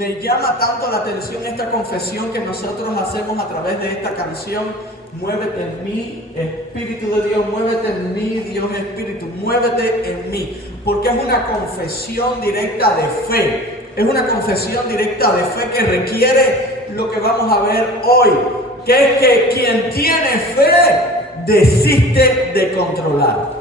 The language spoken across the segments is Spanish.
me llama tanto la atención esta confesión que nosotros hacemos a través de esta canción. Muévete en mí, Espíritu de Dios, muévete en mí, Dios Espíritu, muévete en mí. Porque es una confesión directa de fe. Es una confesión directa de fe que requiere lo que vamos a ver hoy. Que es que quien tiene fe desiste de controlar.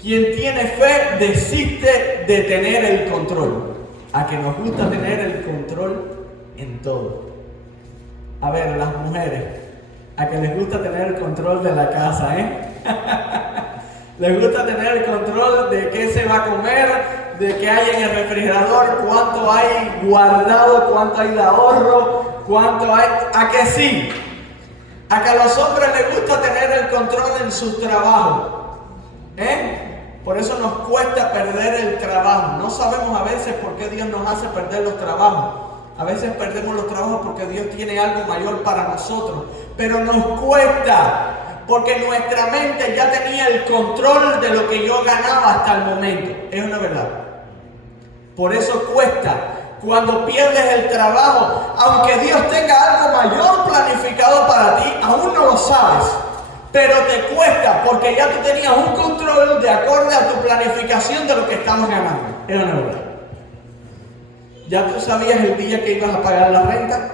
Quien tiene fe desiste de tener el control. A que nos gusta tener el control en todo. A ver, las mujeres, a que les gusta tener el control de la casa, Les gusta tener el control de qué se va a comer, de qué hay en el refrigerador, cuánto hay guardado, cuánto hay de ahorro, cuánto hay... ¿A que sí? A que a los hombres les gusta tener el control en sus trabajos, Por eso nos cuesta perder el trabajo. No sabemos a veces por qué Dios nos hace perder los trabajos. A veces perdemos los trabajos porque Dios tiene algo mayor para nosotros. Pero nos cuesta, porque nuestra mente ya tenía el control de lo que yo ganaba hasta el momento. Es una verdad. Por eso cuesta. Cuando pierdes el trabajo, aunque Dios tenga algo mayor planificado para ti, aún no lo sabes. Pero te cuesta porque ya tú tenías un control de acorde a tu planificación de lo que estabas ganando. Es una verdad. Ya tú sabías el día que ibas a pagar la renta,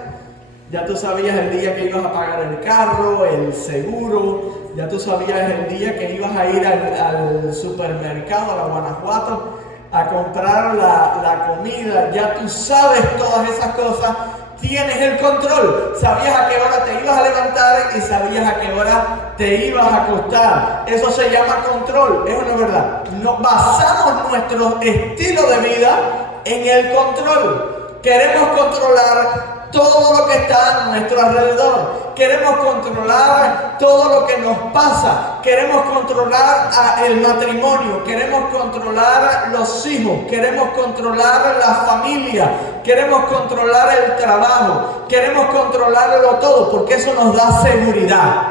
ya tú sabías el día que ibas a pagar el carro, el seguro, ya tú sabías el día que ibas a ir al supermercado, a la Guanajuato, a comprar la comida, ya tú sabes todas esas cosas, tienes el control, sabías a qué hora te ibas a levantar y sabías a qué hora te ibas a acostar. Eso se llama control, es una verdad. Nos basamos nuestro estilo de vida en el control. Queremos controlar todo lo que está a nuestro alrededor. Queremos controlar todo lo que nos pasa. Queremos controlar el matrimonio. Queremos controlar los hijos. Queremos controlar la familia. Queremos controlar el trabajo. Queremos controlarlo todo porque eso nos da seguridad.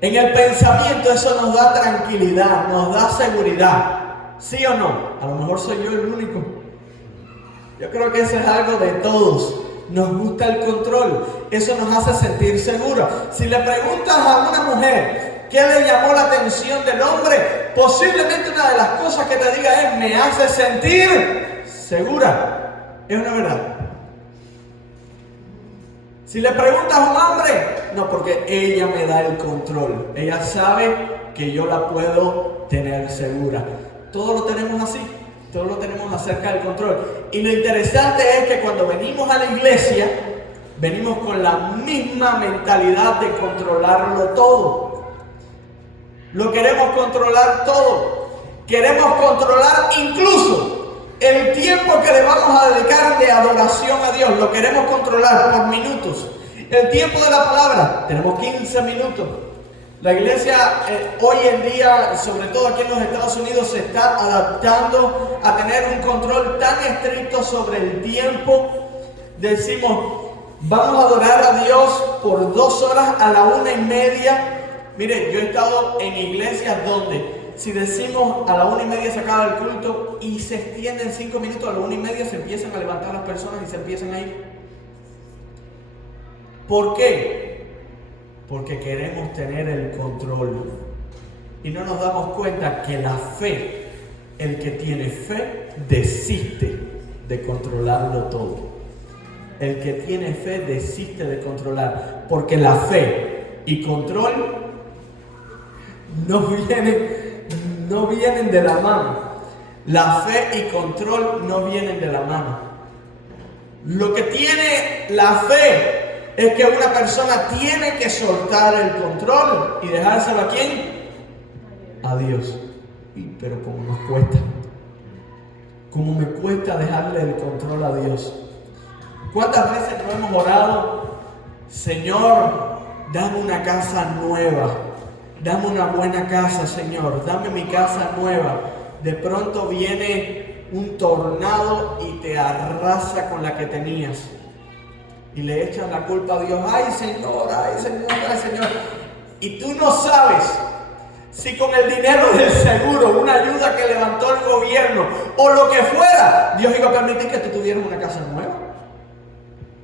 En el pensamiento eso nos da tranquilidad, nos da seguridad. ¿Sí o no? A lo mejor soy yo el único. Yo creo que eso es algo de todos. Nos gusta el control. Eso nos hace sentir seguros. Si le preguntas a una mujer qué le llamó la atención del hombre, posiblemente una de las cosas que te diga es: me hace sentir segura. Es una verdad. Si le preguntas a un hombre, no, porque ella me da el control. Ella sabe que yo la puedo tener segura. Todo lo tenemos así, todo lo tenemos acerca del control. Y lo interesante es que cuando venimos a la iglesia, venimos con la misma mentalidad de controlarlo todo. Lo queremos controlar todo. Queremos controlar incluso el tiempo que le vamos a dedicar de adoración a Dios. Lo queremos controlar por minutos. El tiempo de la palabra, tenemos 15 minutos. La iglesia hoy en día, sobre todo aquí en los Estados Unidos, se está adaptando a tener un control tan estricto sobre el tiempo. Decimos, vamos a adorar a Dios por 2 horas a la 1:30. Mire, yo he estado en iglesias donde si decimos a la 1:30 se acaba el culto y se extienden 5 minutos, a la 1:30 se empiezan a levantar las personas y se empiezan a ir. ¿Por qué? Porque queremos tener el control y no nos damos cuenta que la fe, el que tiene fe, desiste de controlarlo todo. El que tiene fe desiste de controlar, porque la fe y control no vienen de la mano. La fe y control no vienen de la mano. Lo que tiene la fe es que una persona tiene que soltar el control y dejárselo a ¿quién? A Dios. Pero como nos cuesta. Como me cuesta dejarle el control a Dios. ¿Cuántas veces no hemos orado? Señor, dame una casa nueva. Dame una buena casa, Señor. Dame mi casa nueva. De pronto viene un tornado y te arrasa con la que tenías. Y le echas la culpa a Dios. Ay Señor, ay Señor, ay Señor. Y tú no sabes Si con el dinero del seguro, una ayuda que levantó el gobierno o lo que fuera, Dios iba a permitir que tú tuvieras una casa nueva.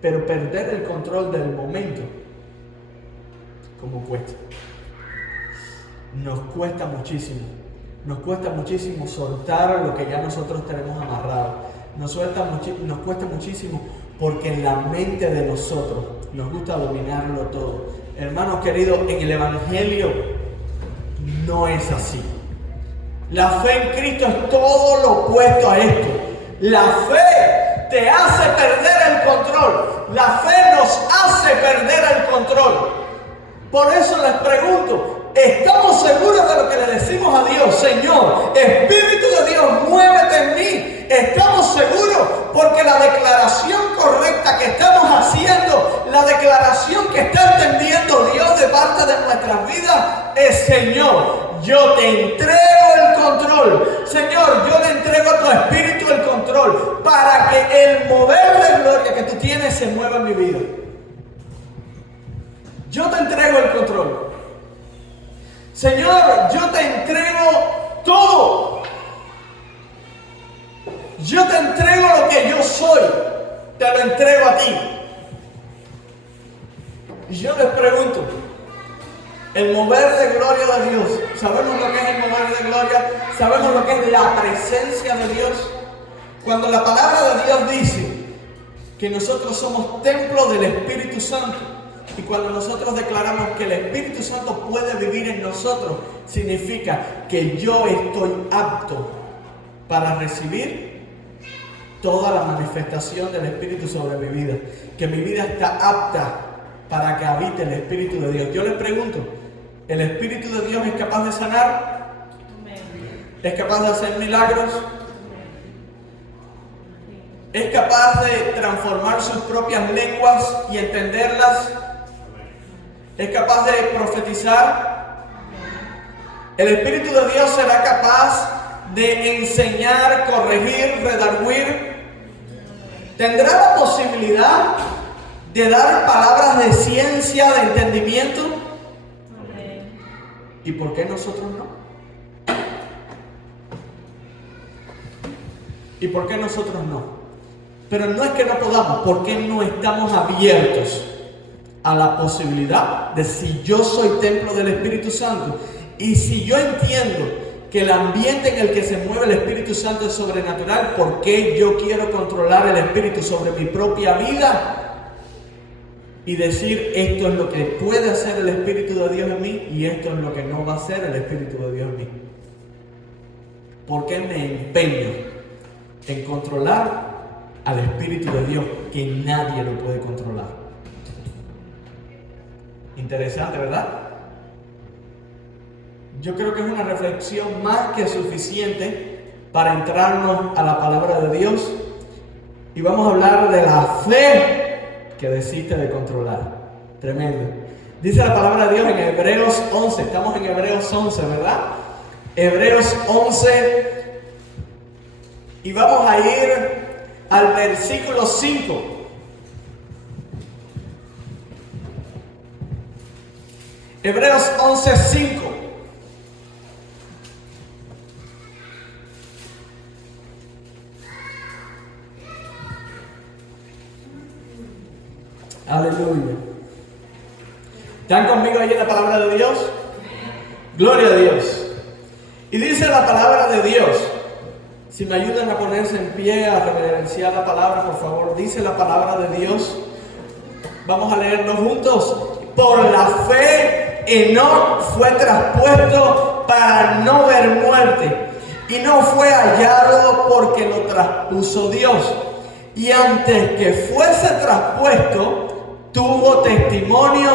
Pero perder el control del momento, ¿cómo cuesta? Nos cuesta muchísimo. Nos cuesta muchísimo soltar lo que ya nosotros tenemos amarrado. Nos cuesta muchísimo porque en la mente de nosotros nos gusta dominarlo todo. Hermanos queridos, en el Evangelio no es así. La fe en Cristo es todo lo opuesto a esto. La fe te hace perder el control. La fe nos hace perder el control. Por eso les pregunto, ¿estamos seguros de lo que le decimos a Dios? Señor, Espíritu de Dios, muévete en mí. ¿Estamos seguros? Porque la declaración correcta que estamos haciendo, la declaración que está entendiendo Dios de parte de nuestras vidas es: Señor, yo te entrego el control. Señor, yo le entrego a tu Espíritu el control para que el mover de gloria que tú tienes se mueva en mi vida. Yo te entrego el control. Señor, yo te entrego todo. Yo te entrego lo que yo soy. Te lo entrego a ti. Y yo les pregunto, el mover de gloria de Dios, ¿sabemos lo que es el mover de gloria? ¿Sabemos lo que es la presencia de Dios? Cuando la palabra de Dios dice que nosotros somos templo del Espíritu Santo, y cuando nosotros declaramos que el Espíritu Santo puede vivir en nosotros, significa que yo estoy apto para recibir toda la manifestación del Espíritu sobre mi vida. Que mi vida está apta para que habite el Espíritu de Dios. Yo les pregunto, ¿el Espíritu de Dios es capaz de sanar? ¿Es capaz de hacer milagros? ¿Es capaz de transformar sus propias lenguas y entenderlas? ¿Es capaz de profetizar? ¿El Espíritu de Dios será capaz de enseñar, corregir, redarguir? ¿Tendrá la posibilidad de dar palabras de ciencia, de entendimiento? ¿Y por qué nosotros no? ¿Y por qué nosotros no? Pero no es que no podamos, porque no estamos abiertos a la posibilidad de, si yo soy templo del Espíritu Santo y si yo entiendo que el ambiente en el que se mueve el Espíritu Santo es sobrenatural, ¿por qué yo quiero controlar el Espíritu sobre mi propia vida y decir: esto es lo que puede hacer el Espíritu de Dios en mí y esto es lo que no va a hacer el Espíritu de Dios en mí? ¿Por qué me empeño en controlar al Espíritu de Dios que nadie lo puede controlar? Interesante, ¿verdad? Yo creo que es una reflexión más que suficiente para entrarnos a la palabra de Dios, y vamos a hablar de la fe que desiste de controlar. Tremendo. Dice la palabra de Dios en Hebreos 11, estamos en Hebreos 11, ¿verdad? Hebreos 11, y vamos a ir al versículo 5. Hebreos 11:5. Aleluya. ¿Están conmigo ahí en la palabra de Dios? Gloria a Dios. Y dice la palabra de Dios, si me ayudan a ponerse en pie, a reverenciar la palabra, por favor. Dice la palabra de Dios, vamos a leerlo juntos. Por la fe Enoc fue traspuesto para no ver muerte, y no fue hallado porque lo traspuso Dios. Y antes que fuese traspuesto, tuvo testimonio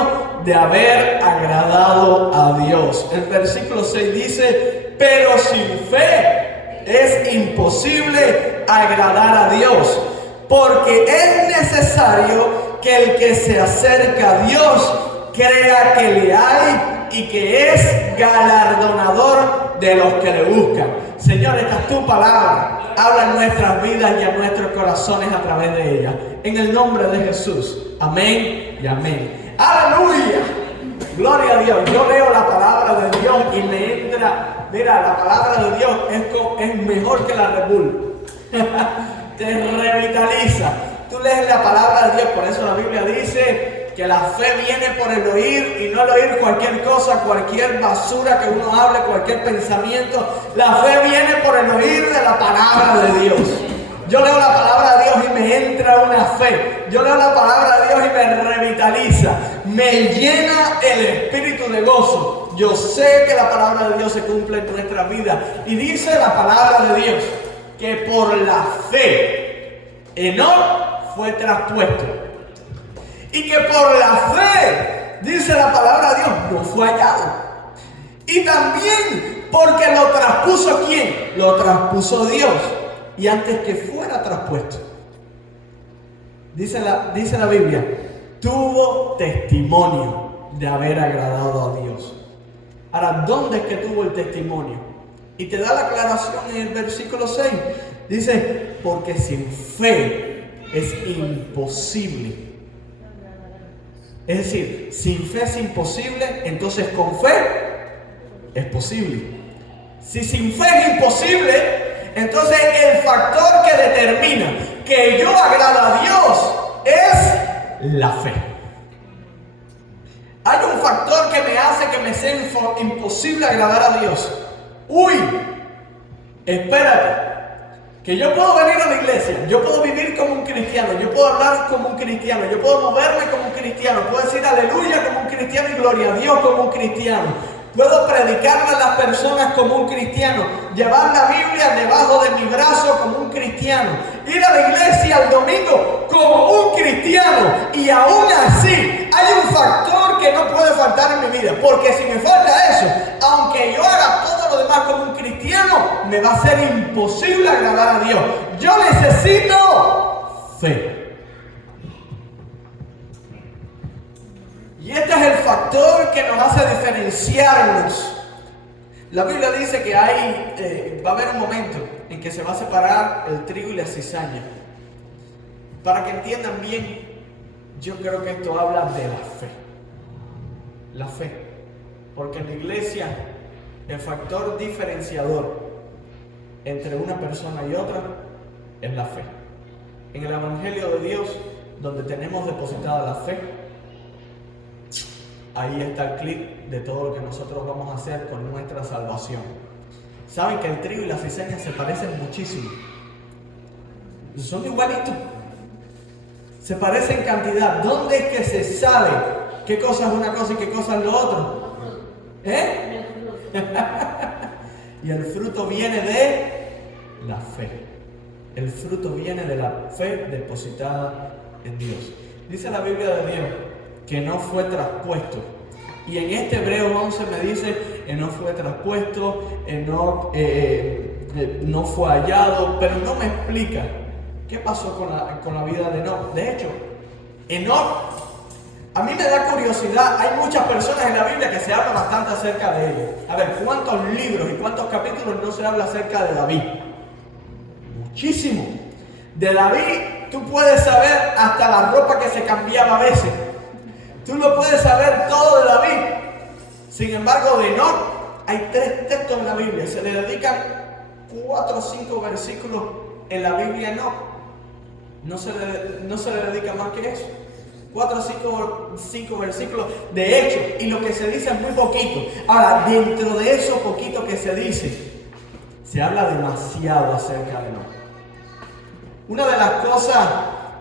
de haber agradado a Dios. El versículo 6 dice: pero sin fe es imposible agradar a Dios, porque es necesario que el que se acerca a Dios crea que le hay y que es galardonador de los que le buscan. Señor, esta es tu palabra. Habla en nuestras vidas y a nuestros corazones a través de ella. En el nombre de Jesús. Amén y amén. ¡Aleluya! Gloria a Dios. Yo leo la palabra de Dios y me Mira, la palabra de Dios es mejor que la Red Bull. Te revitaliza. Tú lees la palabra de Dios, por eso la Biblia dice que la fe viene por el oír y no el oír cualquier cosa, cualquier basura que uno hable, cualquier pensamiento. La fe viene por el oír de la palabra de Dios. Yo leo la palabra de Dios y me entra una fe. Yo leo la palabra de Dios y me revitaliza. Me llena el espíritu de gozo. Yo sé que la palabra de Dios se cumple en nuestra vida. Y dice la palabra de Dios que por la fe Enoc fue traspuesto. Y que por la fe, dice la palabra de Dios, no fue hallado. Y también porque lo traspuso ¿quién? Lo traspuso Dios. Y antes que fuera traspuesto, dice la Biblia, tuvo testimonio de haber agradado a Dios. Ahora, ¿dónde es que tuvo el testimonio? Y te da la aclaración en el versículo 6. Dice, porque sin fe es imposible. Es decir, sin fe es imposible, entonces con fe es posible. Si sin fe es imposible, entonces el factor que determina que yo agrado a Dios es la fe. Hay un factor que me hace que me sea imposible agradar a Dios. Uy, espérate, que yo puedo venir a la iglesia, yo puedo vivir como un cristiano, yo puedo hablar como un cristiano, yo puedo moverme como un cristiano, puedo decir aleluya como un cristiano y gloria a Dios como un cristiano. Puedo predicarle a las personas como un cristiano, llevar la Biblia debajo de mi brazo como un cristiano, ir a la iglesia el domingo como un cristiano, y aún así hay un factor que no puede faltar en mi vida, porque si me falta eso, aunque yo haga todo lo demás como un cristiano, me va a ser imposible agradar a Dios. Yo necesito fe. Y este es el factor que nos hace diferenciarnos. La Biblia dice que va a haber un momento en que se va a separar el trigo y la cizaña. Para que entiendan bien, yo creo que esto habla de la fe. La fe. Porque en la iglesia, el factor diferenciador entre una persona y otra es la fe. En el Evangelio de Dios, donde tenemos depositada la fe, ahí está el clic de todo lo que nosotros vamos a hacer con nuestra salvación. Saben que el trigo y la cizaña se parecen muchísimo. Son igualitos. Se parecen en cantidad. ¿Dónde es que se sabe qué cosa es una cosa y qué cosa es lo otro? Y el fruto viene de la fe. El fruto viene de la fe depositada en Dios. Dice la Biblia de Dios que no fue traspuesto. Y en este Hebreos 11 me dice que no fue traspuesto, no fue hallado, pero no me explica qué pasó con la vida de Enoc. De hecho, Enoc, a mí me da curiosidad, hay muchas personas en la Biblia que se habla bastante acerca de él. A ver, ¿cuántos libros y cuántos capítulos no se habla acerca de David? Muchísimo. De David tú puedes saber hasta la ropa que se cambiaba a veces. Tú lo puedes saber todo de David. Sin embargo, de Enoc hay 3 textos en la Biblia. Se le dedican 4 o 5 versículos en la Biblia a Enoc. No se le dedica más que eso. 4 o 5 versículos de hecho. Y lo que se dice es muy poquito. Ahora, dentro de eso poquito que se dice, se habla demasiado acerca de Enoc. Una de las cosas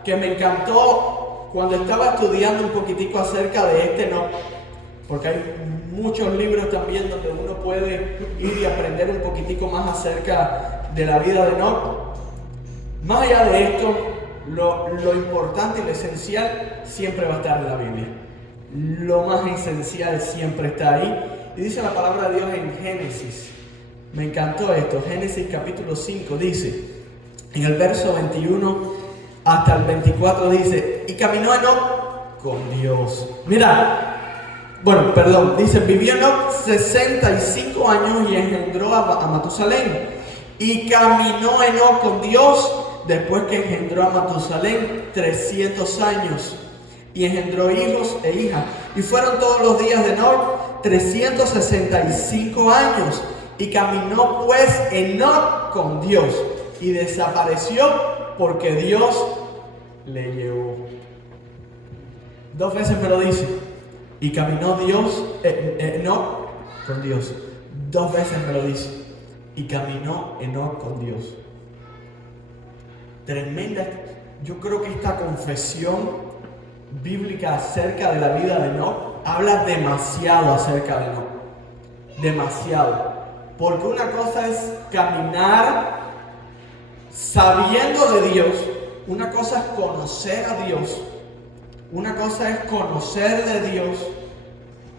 que me encantó cuando estaba estudiando un poquitico acerca de este Enoc, porque hay muchos libros también donde uno puede ir y aprender un poquitico más acerca de la vida de Enoc. Más allá de esto, lo importante y lo esencial siempre va a estar en la Biblia. Lo más esencial siempre está ahí. Y dice la palabra de Dios en Génesis. Me encantó esto. Génesis capítulo 5 dice, en el verso 21 hasta el 24 dice, y caminó Enoc con Dios. Dice, vivió Enoc 65 años y engendró a Matusalén. Y caminó Enoc con Dios después que engendró a Matusalén 300 años. Y engendró hijos e hijas. Y fueron todos los días de Enoc 365 años y caminó pues Enoc con Dios y desapareció porque Dios le llevó. 2 veces me lo dice. Y caminó Enoc con Dios. 2 veces me lo dice. Y caminó Enoc con Dios. Tremenda. Yo creo que esta confesión bíblica acerca de la vida de Enoc habla demasiado acerca de Enoc. Demasiado. Porque una cosa es caminar sabiendo de Dios. Una cosa es conocer a Dios. Una cosa es conocer de Dios.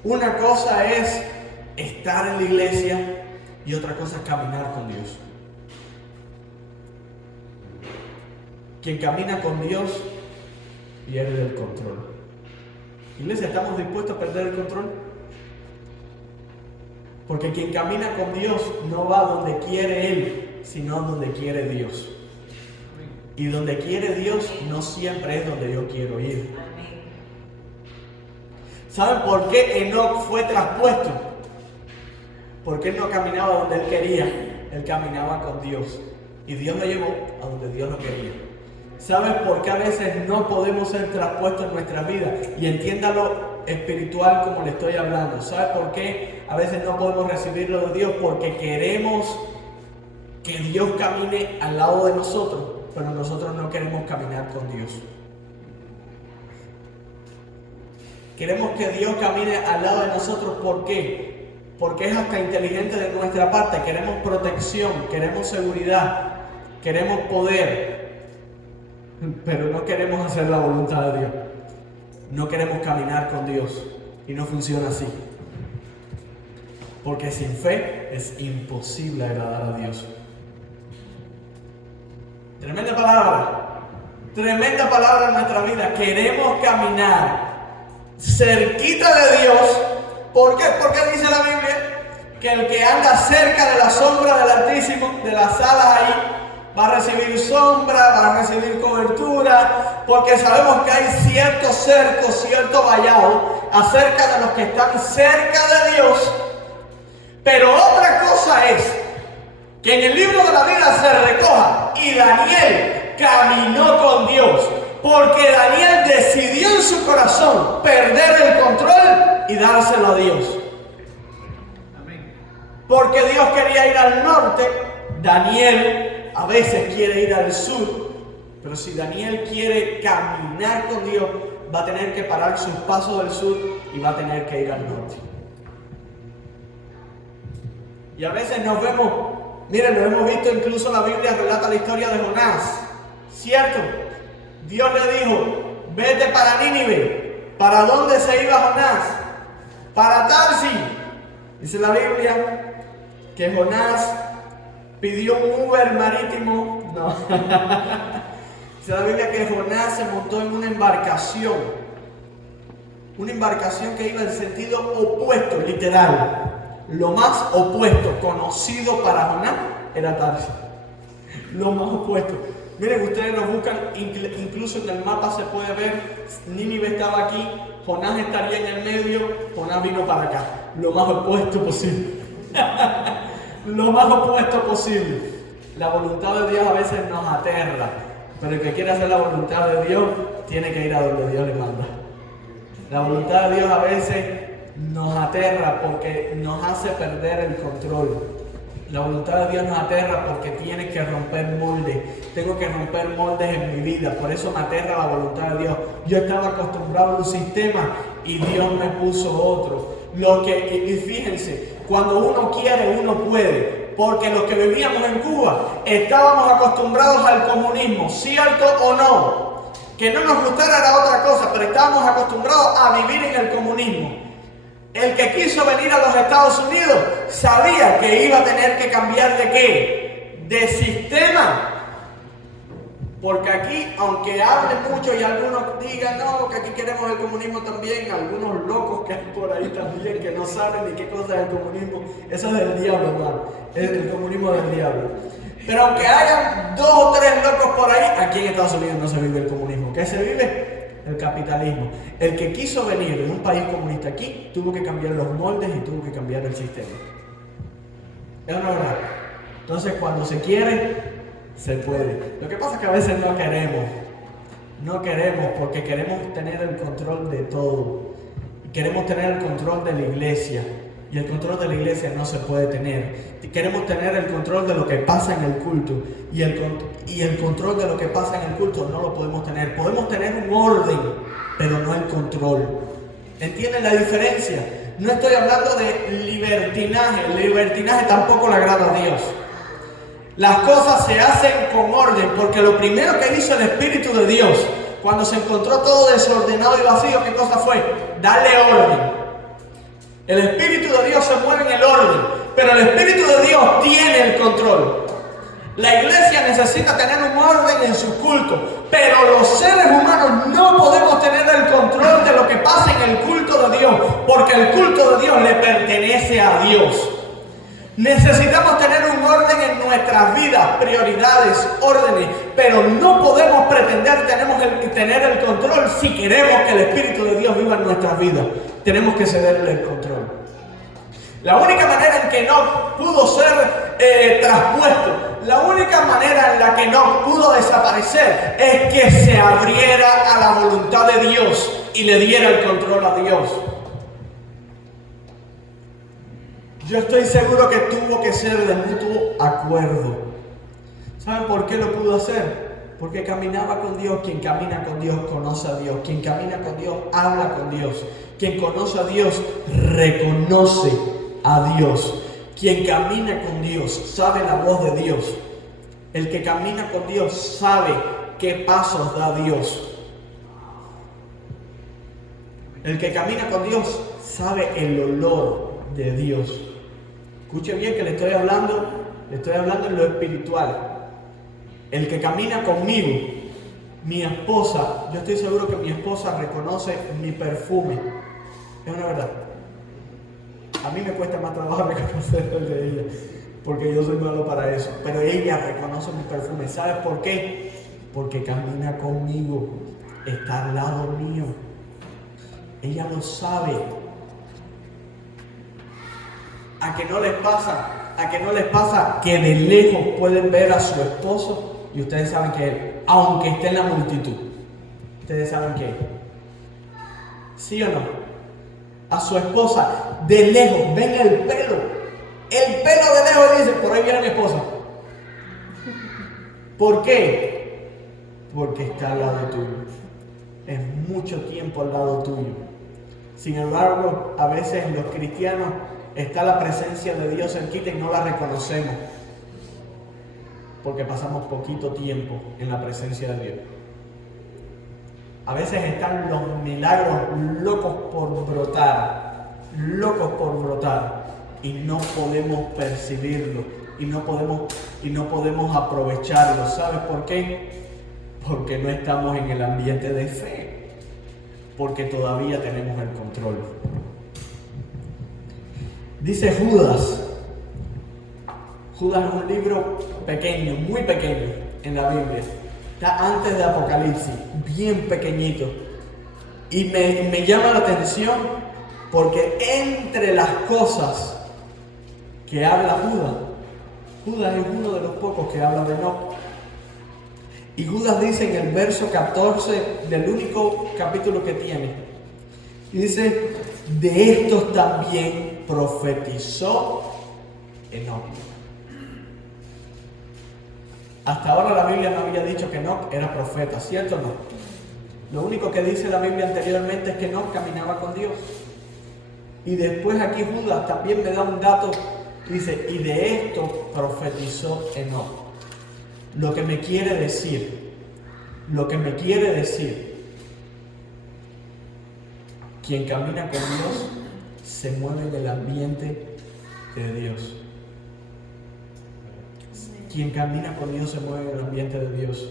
Una cosa es estar en la iglesia. Y otra cosa es caminar con Dios. Quien camina con Dios pierde el control. Iglesia, ¿estamos dispuestos a perder el control? Porque quien camina con Dios no va donde quiere Él, sino donde quiere Dios. Y donde quiere Dios no siempre es donde yo quiero ir. ¿Saben por qué Enoc fue traspuesto? Porque él no caminaba donde él quería, él caminaba con Dios. Y Dios lo llevó a donde Dios lo quería. ¿Sabes por qué a veces no podemos ser traspuestos en nuestra vida? Y entiéndalo espiritual como le estoy hablando. ¿Sabes por qué a veces no podemos recibirlo de Dios? Porque queremos que Dios camine al lado de nosotros, pero nosotros no queremos caminar con Dios. Queremos que Dios camine al lado de nosotros. ¿Por qué? Porque es hasta inteligente de nuestra parte. Queremos protección, queremos seguridad, queremos poder, pero no queremos hacer la voluntad de Dios. No queremos caminar con Dios. Y no funciona así. Porque sin fe es imposible agradar a Dios. Tremenda palabra en nuestra vida. Queremos caminar cerquita de Dios. ¿Por qué? Porque dice la Biblia que el que anda cerca de la sombra del Altísimo, de las alas ahí, va a recibir sombra, va a recibir cobertura, porque sabemos que hay cierto cerco, cierto vallado acerca de los que están cerca de Dios. Pero otra cosa es que en el libro de la vida se recoja y Daniel caminó con Dios, porque Daniel decidió en su corazón perder el control y dárselo a Dios. Porque Dios quería ir al norte, Daniel a veces quiere ir al sur, pero si Daniel quiere caminar con Dios, va a tener que parar sus pasos del sur y va a tener que ir al norte. Y a veces nos vemos, miren, lo hemos visto, incluso la Biblia relata la historia de Jonás, ¿cierto? Dios le dijo, vete para Nínive. ¿Para dónde se iba Jonás? Para Tarsis. Dice la Biblia que Jonás pidió un Uber marítimo. No. Dice la Biblia que Jonás se montó en una embarcación. Una embarcación que iba en sentido opuesto, literal. Lo más opuesto conocido para Jonás era Tarsis. Lo más opuesto. Miren, ustedes lo buscan, incluso en el mapa se puede ver, Nínive estaba aquí, Jonás estaría en el medio, Jonás vino para acá. Lo más opuesto posible. Lo más opuesto posible. La voluntad de Dios a veces nos aterra, pero el que quiere hacer la voluntad de Dios tiene que ir a donde Dios le manda. La voluntad de Dios a veces nos aterra porque nos hace perder el control. La voluntad de Dios nos aterra porque tiene que romper moldes. Tengo que romper moldes en mi vida. Por eso me aterra la voluntad de Dios. Yo estaba acostumbrado a un sistema y Dios me puso otro. Y fíjense, cuando uno quiere, uno puede. Porque los que vivíamos en Cuba estábamos acostumbrados al comunismo, ¿cierto o no? Que no nos gustara era otra cosa, pero estábamos acostumbrados a vivir en el comunismo. El que quiso venir a los Estados Unidos sabía que iba a tener que cambiar ¿de qué? De sistema. Porque aquí, aunque hable mucho y algunos digan, no, que aquí queremos el comunismo también, algunos locos que hay por ahí también que no saben ni qué cosa es el comunismo, eso es del diablo, hermano, es el comunismo del diablo. Pero aunque hayan 2 o 3 locos por ahí, aquí en Estados Unidos no se vive el comunismo. ¿Qué se vive? el capitalismo. El que quiso venir de un país comunista aquí tuvo que cambiar los moldes y tuvo que cambiar el sistema. Es una verdad. Entonces, cuando se quiere, se puede. Lo que pasa es que a veces no queremos. No queremos porque queremos tener el control de todo. Queremos tener el control de la iglesia. Y el control de la iglesia no se puede tener. Queremos tener el control de lo que pasa en el culto. Y el control de lo que pasa en el culto no lo podemos tener. Podemos tener un orden, pero no el control. ¿Entienden la diferencia? No estoy hablando de libertinaje. El libertinaje tampoco le agrada a Dios. Las cosas se hacen con orden, porque lo primero que hizo el Espíritu de Dios, cuando se encontró todo desordenado y vacío, ¿qué cosa fue? Darle orden. El Espíritu de Dios se mueve en el orden, pero el Espíritu de Dios tiene el control. La iglesia necesita tener un orden en su culto, pero los seres humanos no podemos tener el control de lo que pasa en el culto de Dios, porque el culto de Dios le pertenece a Dios. Necesitamos tener un orden en nuestras vidas, prioridades, órdenes, pero no podemos pretender tener el control si queremos que el Espíritu de Dios viva en nuestras vidas. Tenemos que cederle el control. La única manera en que no pudo ser traspuesto, la única manera en la que no pudo desaparecer es que se abriera a la voluntad de Dios y le diera el control a Dios. Yo estoy seguro que tuvo que ser de mutuo acuerdo. ¿Saben por qué lo pudo hacer? Porque caminaba con Dios. Quien camina con Dios conoce a Dios. Quien camina con Dios habla con Dios. Quien conoce a Dios reconoce a Dios. Quien camina con Dios sabe la voz de Dios. El que camina con Dios sabe qué pasos da Dios. El que camina con Dios sabe el olor de Dios. Escuche bien que le estoy hablando en lo espiritual. El que camina conmigo, mi esposa, yo estoy seguro que mi esposa reconoce mi perfume. Es una verdad. A mí me cuesta más trabajo reconocer el de ella, porque yo soy malo para eso. Pero ella reconoce mi perfume. ¿Sabes por qué? Porque camina conmigo, está al lado mío. Ella lo sabe. ¿A que no les pasa? ¿A que no les pasa que de lejos pueden ver a su esposo? Y ustedes saben que él, aunque esté en la multitud, ustedes saben que él. ¿Sí o no? A su esposa, de lejos, ven el pelo. El pelo de lejos y dicen, por ahí viene mi esposa. ¿Por qué? Porque está al lado tuyo. Es mucho tiempo al lado tuyo. Sin embargo, a veces en los cristianos está la presencia de Dios cerquita y no la reconocemos. Porque pasamos poquito tiempo en la presencia de Dios. A veces están los milagros locos por brotar, y no podemos percibirlo, y no podemos aprovecharlo. ¿Sabes por qué? Porque no estamos en el ambiente de fe, porque todavía tenemos el control. Dice Judas es un libro pequeño, muy pequeño en la Biblia. Está antes de Apocalipsis, bien pequeñito. Y me llama la atención porque entre las cosas que habla Judas es uno de los pocos que habla de Enoc. Y Judas dice en el verso 14 del único capítulo que tiene, y dice, de estos también profetizó Enoc. Hasta ahora la Biblia no había dicho que Enoc era profeta, ¿cierto o no? Lo único que dice la Biblia anteriormente es que Enoc caminaba con Dios. Y después aquí Judas también me da un dato, dice, y de esto profetizó Enoc. Lo que me quiere decir, quien camina con Dios se mueve en el ambiente de Dios. Quien camina con Dios se mueve en el ambiente de Dios.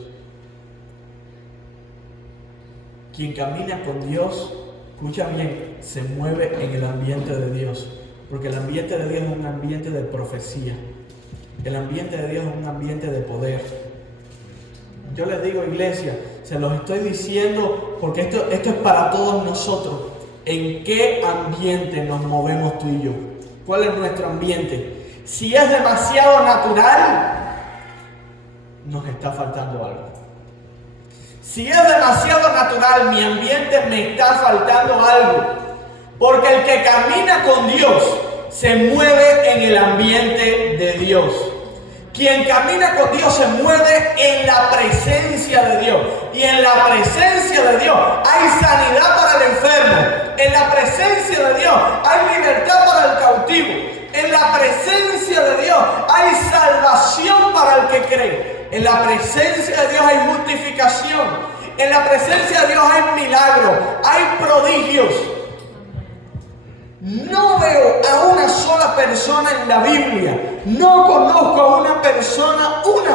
Quien camina con Dios, escucha bien, se mueve en el ambiente de Dios. Porque el ambiente de Dios es un ambiente de profecía. El ambiente de Dios es un ambiente de poder. Yo les digo, iglesia, se los estoy diciendo porque esto es para todos nosotros. ¿En qué ambiente nos movemos tú y yo? ¿Cuál es nuestro ambiente? Si es demasiado natural, nos está faltando algo. Si es demasiado natural, mi ambiente, me está faltando algo. Porque el que camina con Dios se mueve en el ambiente de Dios. Quien camina con Dios se mueve en la presencia de Dios. Y en la presencia de Dios hay sanidad para el enfermo. En la presencia de Dios hay libertad para el cautivo. En la presencia de Dios hay salvación para el que cree. En la presencia de Dios hay justificación. En la presencia de Dios hay milagros, hay prodigios. No veo a una sola persona en la Biblia, no conozco a una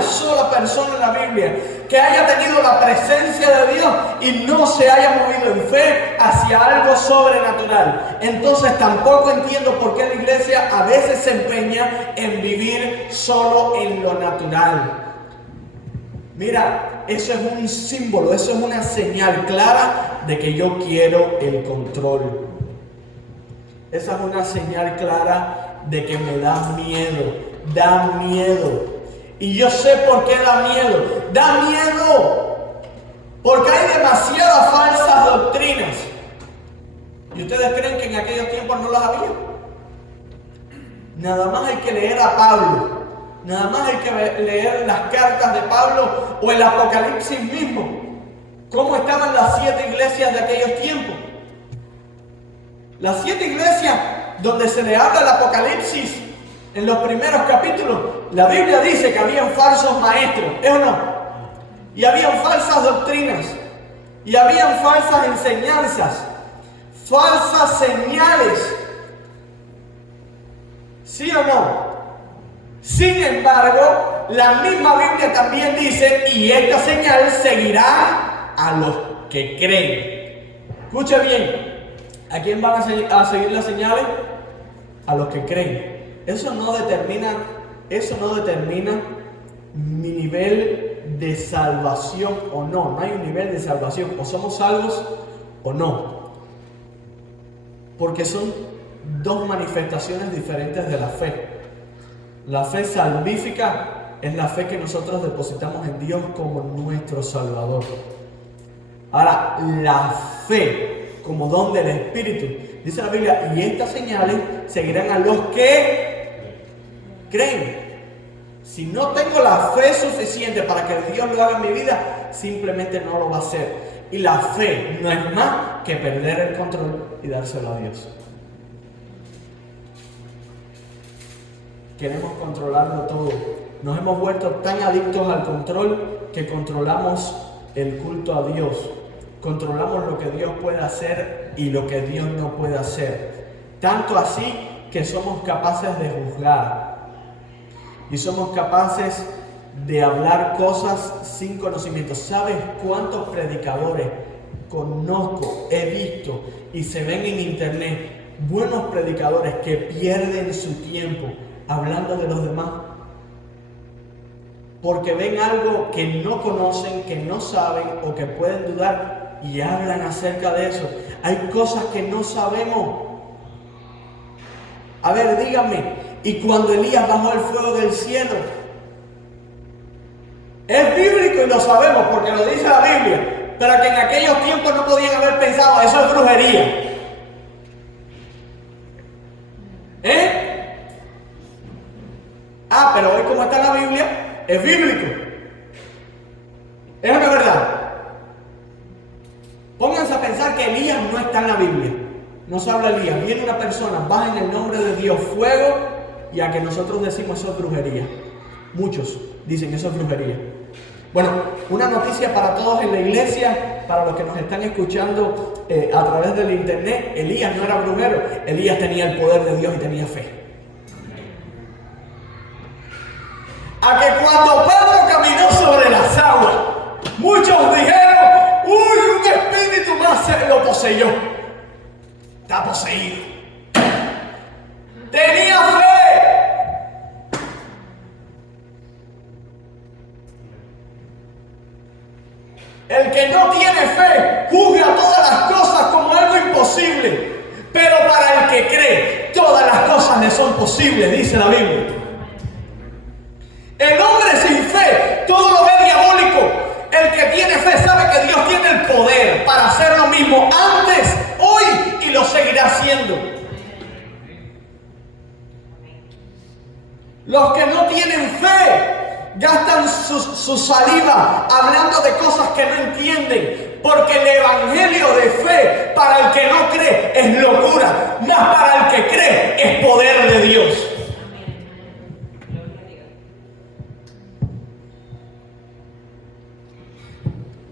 sola persona en la Biblia que haya tenido la presencia de Dios y no se haya movido en fe hacia algo sobrenatural. Entonces tampoco entiendo por qué la iglesia a veces se empeña en vivir solo en lo natural. Mira, eso es un símbolo, eso es una señal clara de que yo quiero el control. Esa es una señal clara de que me da miedo. Y yo sé por qué da miedo, porque hay demasiadas falsas doctrinas. ¿Y ustedes creen que en aquellos tiempos no las había? Nada más hay que leer a Pablo, nada más hay que leer las cartas de Pablo o el Apocalipsis mismo. ¿Cómo estaban las 7 iglesias de aquellos tiempos? Las 7 iglesias donde se le habla el Apocalipsis, en los primeros capítulos, la Biblia dice que habían falsos maestros, ¿es o no? Y habían falsas doctrinas, y habían falsas enseñanzas, falsas señales, ¿sí o no? Sin embargo, la misma Biblia también dice, y esta señal seguirá a los que creen. Escuche bien. ¿A quién van a seguir las señales? A los que creen. Eso no determina mi nivel de salvación o no. No hay un nivel de salvación. O somos salvos o no. Porque son dos manifestaciones diferentes de la fe. La fe salvífica es la fe que nosotros depositamos en Dios como nuestro Salvador. Ahora, la fe como don del Espíritu, dice la Biblia, y estas señales seguirán a los que creen. Si no tengo la fe suficiente para que Dios lo haga en mi vida, simplemente no lo va a hacer. Y la fe no es más que perder el control y dárselo a Dios. Queremos controlarlo todo. Nos hemos vuelto tan adictos al control que controlamos el culto a Dios. Controlamos lo que Dios puede hacer y lo que Dios no puede hacer. Tanto así que somos capaces de juzgar. Y somos capaces de hablar cosas sin conocimiento. ¿Sabes cuántos predicadores conozco, he visto y se ven en internet? Buenos predicadores que pierden su tiempo hablando de los demás. Porque ven algo que no conocen, que no saben o que pueden dudar. Y hablan acerca de eso. Hay cosas que no sabemos. A ver, díganme. Y cuando Elías bajó el fuego del cielo, es bíblico y lo sabemos porque lo dice la Biblia. Pero que en aquellos tiempos no podían haber pensado, eso es brujería. Pero hoy como está en la Biblia, es bíblico. ¿Es una verdad? Pónganse a pensar que Elías no está en la Biblia. No se habla Elías. Viene una persona, baja en el nombre de Dios fuego, y a que nosotros decimos eso es brujería. Muchos dicen eso es brujería. Bueno, una noticia para todos en la iglesia, para los que nos están escuchando a través del internet. Elías no era brujero. Elías tenía el poder de Dios y tenía fe. A que cuando Pedro caminó sobre las aguas, muchos dijeron, ¡uy, un espíritu más se lo poseyó! Está poseído. Tenía fe. El que no tiene fe juzga todas las cosas como algo imposible. Pero para el que cree, todas las cosas le son posibles, dice la Biblia. El hombre sin fe todo lo ve diabólico. El que tiene fe sabe que Dios tiene el poder para hacer lo mismo antes, hoy y lo seguirá haciendo. Los que no tienen fe gastan su saliva hablando de cosas que no entienden, porque el evangelio de fe para el que no cree es locura, mas para el que cree es poder de Dios.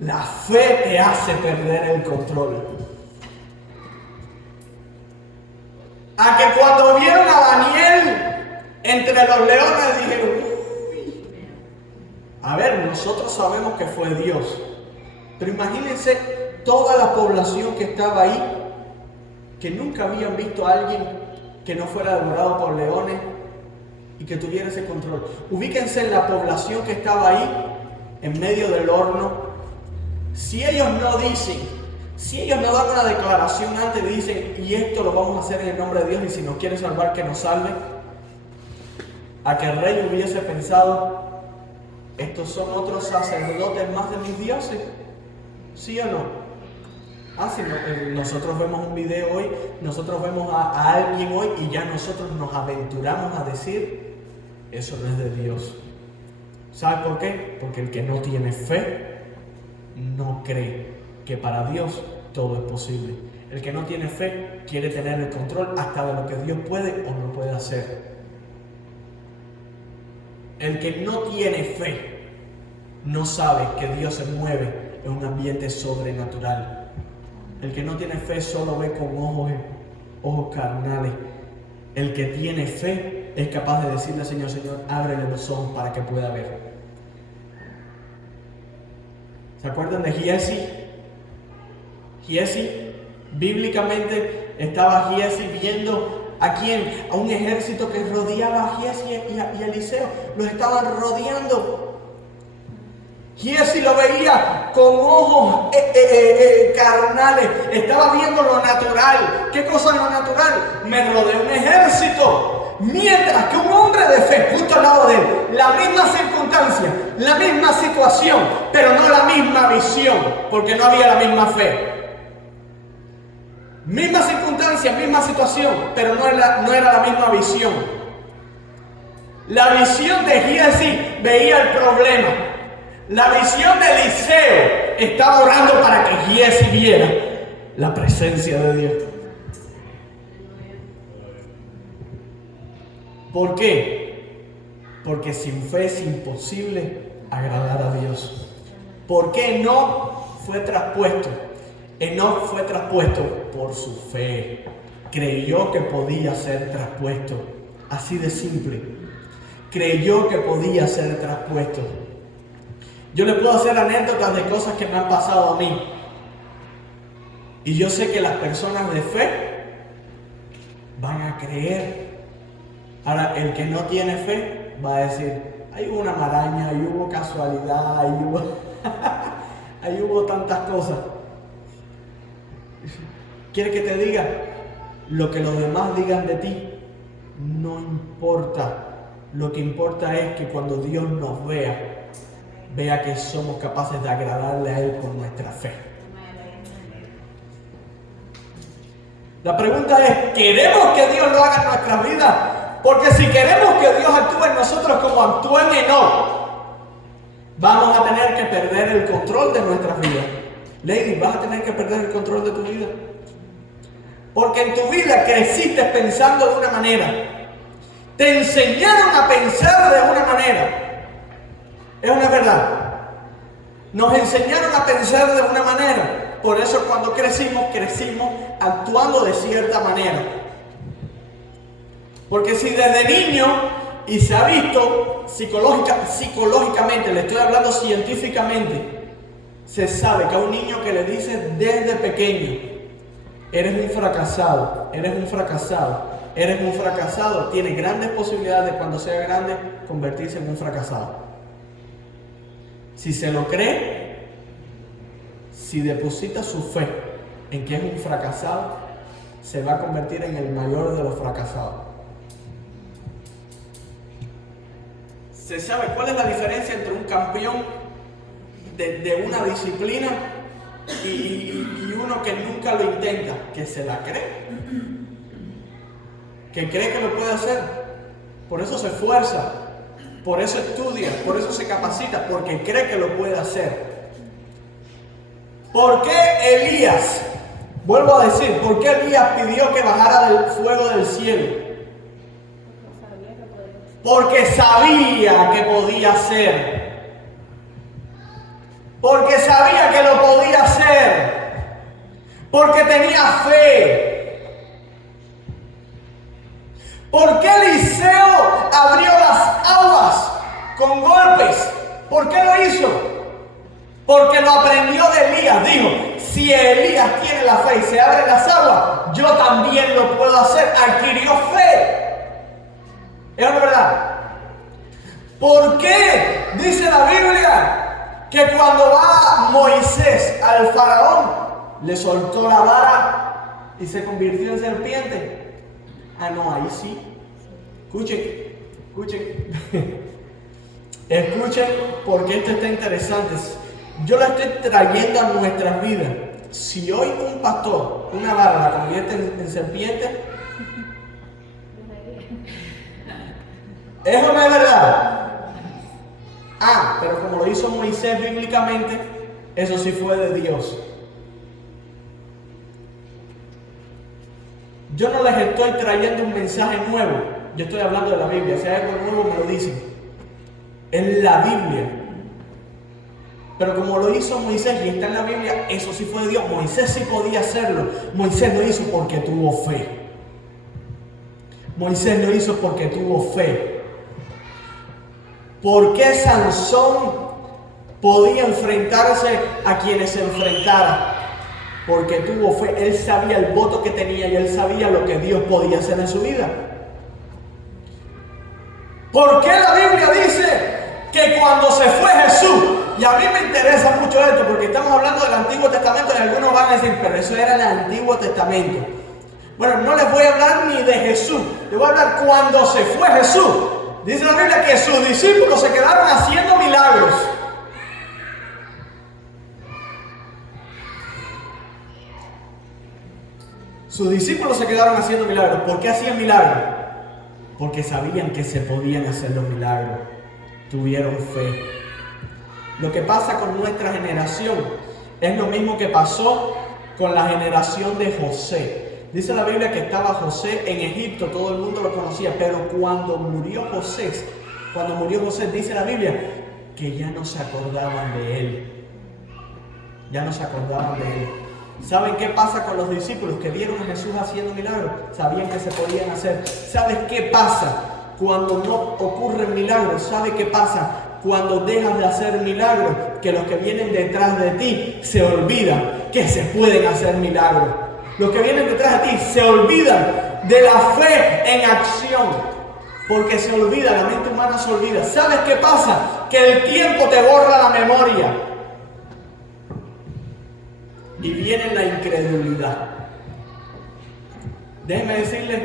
La fe te hace perder el control. A que cuando vieron a Daniel entre los leones dijeron, uy, a ver, nosotros sabemos que fue Dios. Pero imagínense toda la población que estaba ahí, que nunca habían visto a alguien que no fuera devorado por leones y que tuviera ese control. Ubíquense en la población que estaba ahí, en medio del horno. Si ellos no dicen, si ellos no dan una declaración antes, dicen, y esto lo vamos a hacer en el nombre de Dios, y si nos quiere salvar, que nos salve. A que el rey hubiese pensado, estos son otros sacerdotes más de mis dioses. ¿Sí o no? Si nosotros vemos un video hoy, nosotros vemos a alguien hoy y ya nosotros nos aventuramos a decir, eso no es de Dios. ¿Sabe por qué? Porque el que no tiene fe no cree que para Dios todo es posible. El que no tiene fe quiere tener el control hasta de lo que Dios puede o no puede hacer. El que no tiene fe no sabe que Dios se mueve en un ambiente sobrenatural. El que no tiene fe solo ve con ojos carnales. El que tiene fe es capaz de decirle al Señor, Señor, ábrele los ojos para que pueda ver. ¿Se acuerdan de Giesi? Giesi, bíblicamente estaba Giesi viendo ¿a quién? A un ejército que rodeaba a Giesi y a Eliseo. Los estaban rodeando. Giesi lo veía con ojos carnales. Estaba viendo lo natural. ¿Qué cosa es lo natural? Me rodea un ejército. Mientras que un hombre de fe, justo al lado de él, la misma circunstancia, la misma situación, pero no la misma visión, porque no había la misma fe. Misma circunstancia, misma situación, pero no era la misma visión. La visión de Giesi veía el problema. La visión de Eliseo estaba orando para que Giesi viera la presencia de Dios. ¿Por qué? Porque sin fe es imposible agradar a Dios. ¿Por qué Enoc fue traspuesto? Enoc fue traspuesto por su fe. Creyó que podía ser traspuesto. Así de simple. Creyó que podía ser traspuesto. Yo le puedo hacer anécdotas de cosas que me han pasado a mí. Y yo sé que las personas de fe van a creer. Ahora, el que no tiene fe va a decir, ahí hubo una maraña, ahí hubo casualidad, ahí hubo tantas cosas. ¿Quiere que te diga? Lo que los demás digan de ti no importa. Lo que importa es que cuando Dios nos vea que somos capaces de agradarle a Él con nuestra fe. La pregunta es, ¿queremos que Dios lo haga en nuestras vidas? Porque si queremos que Dios actúe en nosotros como actuó en Enoc, vamos a tener que perder el control de nuestras vidas. Lady, vas a tener que perder el control de tu vida. Porque en tu vida creciste pensando de una manera. Te enseñaron a pensar de una manera. Es una verdad. Nos enseñaron a pensar de una manera. Por eso cuando crecimos actuando de cierta manera. Porque si desde niño, y se ha visto psicológicamente, le estoy hablando científicamente, se sabe que a un niño que le dice desde pequeño, eres un fracasado, tiene grandes posibilidades de cuando sea grande convertirse en un fracasado. Si se lo cree, si deposita su fe en que es un fracasado, se va a convertir en el mayor de los fracasados. ¿Se sabe cuál es la diferencia entre un campeón de una disciplina y uno que nunca lo intenta? Que se la cree, que cree que lo puede hacer, por eso se esfuerza, por eso estudia, por eso se capacita, porque cree que lo puede hacer. ¿Por qué Elías? Vuelvo a decir, ¿por qué Elías pidió que bajara del fuego del cielo? Porque sabía que podía hacer. Porque sabía que lo podía hacer. Porque tenía fe. ¿Por qué Eliseo abrió las aguas con golpes? ¿Por qué lo hizo? Porque lo aprendió de Elías. Dijo, si Elías tiene la fe y se abren las aguas, yo también lo puedo hacer. Adquirió fe. ¿Es verdad? ¿Por qué dice la Biblia que cuando va Moisés al faraón le soltó la vara y se convirtió en serpiente? Ah, no, ahí sí. Escuchen. Escuchen porque esto está interesante. Yo lo estoy trayendo a nuestras vidas. Si hoy un pastor, una vara la convierte en serpiente, ¿eso no es verdad? Ah, pero como lo hizo Moisés bíblicamente, eso sí fue de Dios. Yo no les estoy trayendo un mensaje nuevo. Yo estoy hablando de la Biblia. Si hay algo nuevo me lo dicen. Es la Biblia. Pero como lo hizo Moisés y está en la Biblia, eso sí fue de Dios. Moisés sí podía hacerlo. Moisés lo hizo porque tuvo fe. Moisés lo hizo porque tuvo fe. ¿Por qué Sansón podía enfrentarse a quienes se enfrentara? Porque tuvo fe. Él sabía el voto que tenía y él sabía lo que Dios podía hacer en su vida. ¿Por qué la Biblia dice que cuando se fue Jesús? Y a mí me interesa mucho esto porque estamos hablando del Antiguo Testamento y algunos van a decir, pero eso era el Antiguo Testamento. Bueno, no les voy a hablar ni de Jesús, les voy a hablar cuando se fue Jesús. Dice la Biblia que sus discípulos se quedaron haciendo milagros. Sus discípulos se quedaron haciendo milagros. ¿Por qué hacían milagros? Porque sabían que se podían hacer los milagros. Tuvieron fe. Lo que pasa con nuestra generación es lo mismo que pasó con la generación de José. Dice la Biblia que estaba José en Egipto, todo el mundo lo conocía, pero cuando murió José, dice la Biblia que ya no se acordaban de él. Ya no se acordaban de él. ¿Saben qué pasa con los discípulos que vieron a Jesús haciendo milagros? Sabían que se podían hacer. ¿Sabes qué pasa cuando no ocurren milagros? ¿Sabes qué pasa cuando dejas de hacer milagros? Que los que vienen detrás de ti se olvidan que se pueden hacer milagros. Los que vienen detrás de ti se olvidan de la fe en acción. Porque se olvida, la mente humana se olvida. ¿Sabes qué pasa? Que el tiempo te borra la memoria. Y viene la incredulidad. Déjenme decirles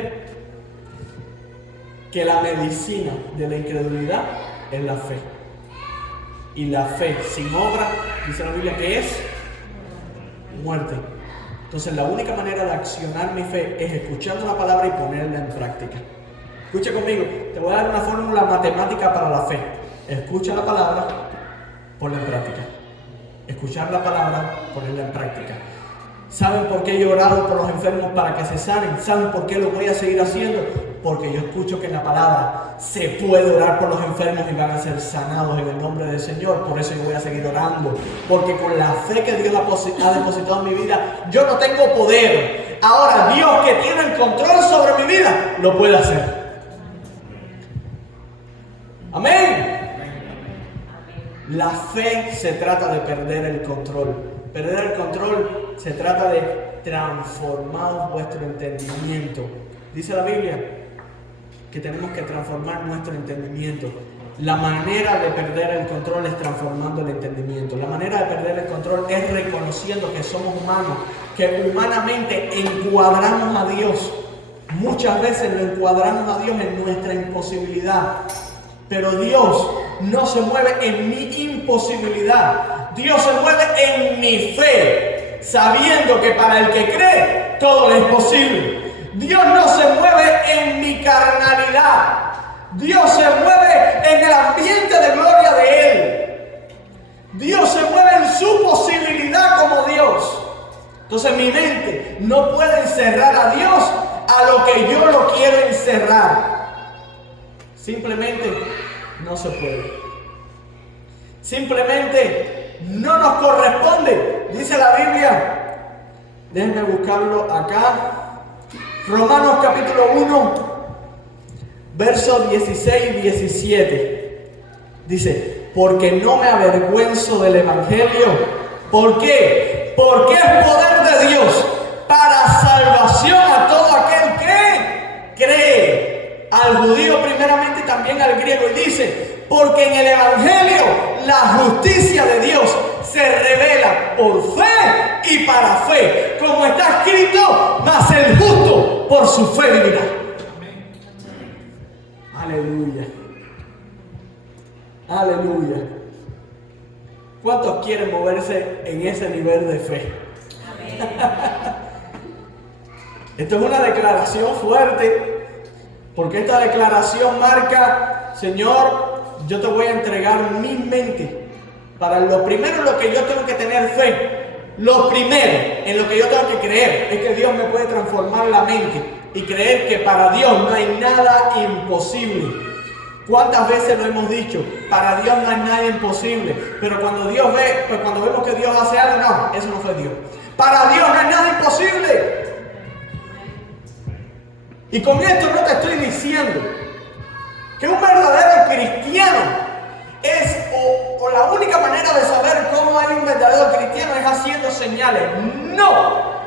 que la medicina de la incredulidad es la fe. Y la fe sin obra, dice la Biblia, que es muerte. Entonces la única manera de accionar mi fe es escuchando la palabra y ponerla en práctica. Escucha conmigo, te voy a dar una fórmula matemática para la fe. Escucha la palabra, ponla en práctica. Escuchar la palabra, ponerla en práctica. ¿Saben por qué yo he orado por los enfermos para que se sanen? ¿Saben por qué lo voy a seguir haciendo? Porque yo escucho que en la palabra se puede orar por los enfermos y van a ser sanados en el nombre del Señor. Por eso yo voy a seguir orando. Porque con la fe que Dios ha depositado en mi vida, yo no tengo poder. Ahora Dios, que tiene el control sobre mi vida, lo puede hacer. Amén. La fe se trata de perder el control. Perder el control se trata de transformar vuestro entendimiento. Dice la Biblia que tenemos que transformar nuestro entendimiento. La manera de perder el control es transformando el entendimiento. La manera de perder el control es reconociendo que somos humanos, que humanamente encuadramos a Dios. Muchas veces lo encuadramos a Dios en nuestra imposibilidad. Pero Dios no se mueve en mi imposibilidad. Dios se mueve en mi fe, sabiendo que para el que cree todo es posible. Dios no se mueve en mi carnalidad. Dios se mueve en el ambiente de gloria de Él. Dios se mueve en su posibilidad como Dios. Entonces mi mente no puede encerrar a Dios a lo que yo lo quiero encerrar. Simplemente no se puede. Simplemente no nos corresponde. Dice la Biblia, déjenme buscarlo acá. Romanos capítulo 1. Versos 16 y 17. Dice, porque no me avergüenzo del Evangelio. ¿Por qué? Porque es poder de Dios para salvación a todo aquel que cree. Al judío primeramente y también al griego. Y dice, porque en el Evangelio la justicia de Dios se revela por fe y para fe. Como está escrito, mas el justo por su fe vivirá. Aleluya. Aleluya. ¿Cuántos quieren moverse en ese nivel de fe? Esto es una declaración fuerte, porque esta declaración marca, Señor, yo te voy a entregar mi mente. Para lo primero en lo que yo tengo que tener fe, lo primero en lo que yo tengo que creer es que Dios me puede transformar la mente. Y creer que para Dios no hay nada imposible. ¿Cuántas veces lo hemos dicho? Para Dios no hay nada imposible. Pero cuando Dios ve, pues cuando vemos que Dios hace algo, no, eso no fue Dios. Para Dios no hay nada imposible. Y con esto no te estoy diciendo que un verdadero cristiano es o la única manera de saber cómo hay un verdadero cristiano es haciendo señales. No.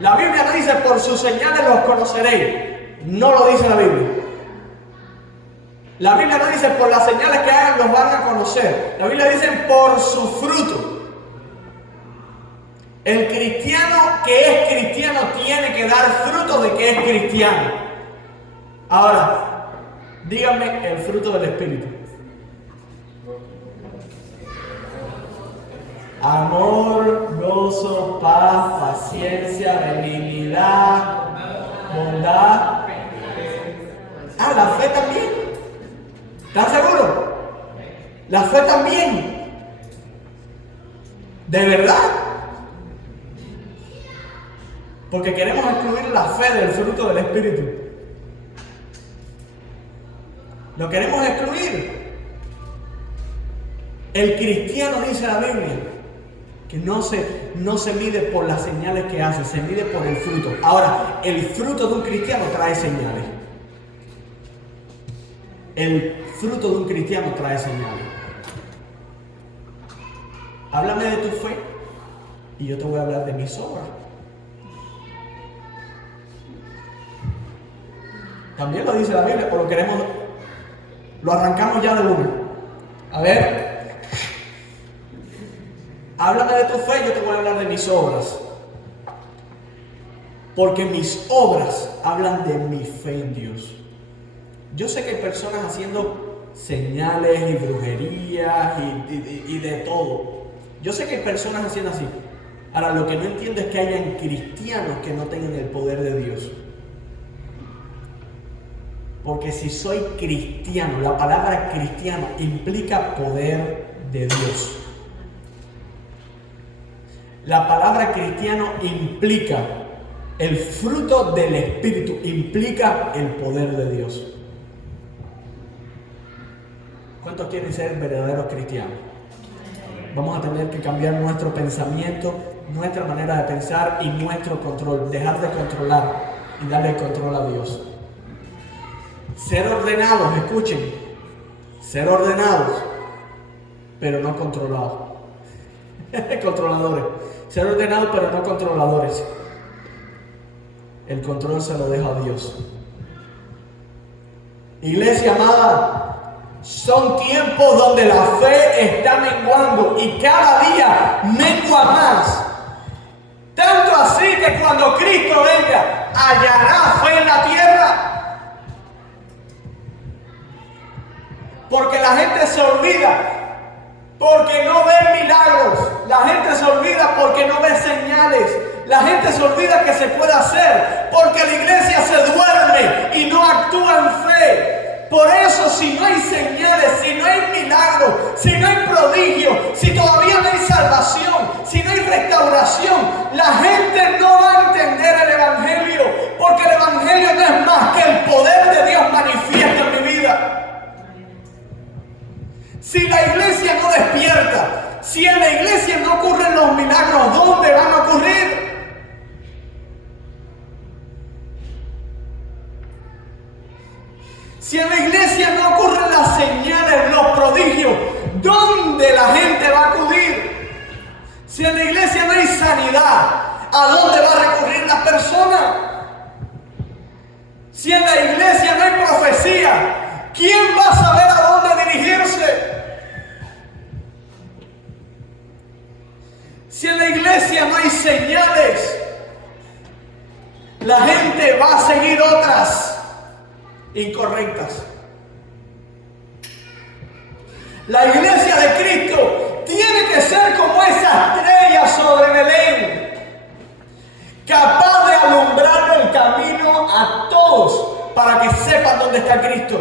La Biblia no dice, por sus señales los conoceréis. No lo dice la Biblia. La Biblia no dice, por las señales que hagan los van a conocer. La Biblia dice, por su fruto. El cristiano que es cristiano tiene que dar fruto de que es cristiano. Ahora, díganme el fruto del Espíritu. Amor, gozo, paz, paciencia, benignidad, bondad. Ah, la fe también. ¿Están seguros? La fe también. ¿De verdad? Porque queremos excluir la fe del fruto del Espíritu. Lo queremos excluir. El cristiano, dice la Biblia, que no se mide por las señales que hace, se mide por el fruto. Ahora, el fruto de un cristiano trae señales. El fruto de un cristiano trae señales. Háblame de tu fe y yo te voy a hablar de mis obras. También lo dice la Biblia, pero lo arrancamos ya de una. A ver. Háblame de tu fe y yo te voy a hablar de mis obras. Porque mis obras hablan de mi fe en Dios. Yo sé que hay personas haciendo señales y brujerías y de todo. Yo sé que hay personas haciendo así. Ahora, lo que no entiendo es que hayan cristianos que no tengan el poder de Dios. Porque si soy cristiano, la palabra cristiano implica poder de Dios. La palabra cristiano implica el fruto del Espíritu, implica el poder de Dios. ¿Cuántos quieren ser verdaderos cristianos? Vamos a tener que cambiar nuestro pensamiento, nuestra manera de pensar y nuestro control. Dejar de controlar y darle el control a Dios. Ser ordenados, escuchen. Ser ordenados, pero no controlados. Controladores. Ser ordenados, pero no controladores. El control se lo deja a Dios. Iglesia amada, Son tiempos donde la fe está menguando y cada día mengua más. Tanto así que cuando Cristo venga, hallará fe en la tierra. Porque la gente se olvida, porque no ve milagros. La gente se olvida porque no ve señales. La gente se olvida que se puede hacer, porque la iglesia se duerme y no actúa en fe. Por eso, si no hay señales, si no hay milagros, si no hay prodigio, si todavía no hay salvación, si no hay restauración, la gente no va a entender el Evangelio, porque el Evangelio no es más que el poder de Dios manifiesto en mi vida. Si la iglesia no despierta, si en la iglesia no ocurren los milagros, ¿dónde van a ocurrir? Si en la iglesia no ocurren las señales, los prodigios, ¿dónde la gente va a acudir? Si en la iglesia no hay sanidad, ¿a dónde va a recurrir la persona? Si en la iglesia no hay profecía, ¿quién va a saber a dónde dirigirse? Si en la iglesia no hay señales, la gente va a seguir otras incorrectas. La iglesia de Cristo tiene que ser como esa estrella sobre Belén, capaz de alumbrar el camino a todos para que sepan dónde está Cristo.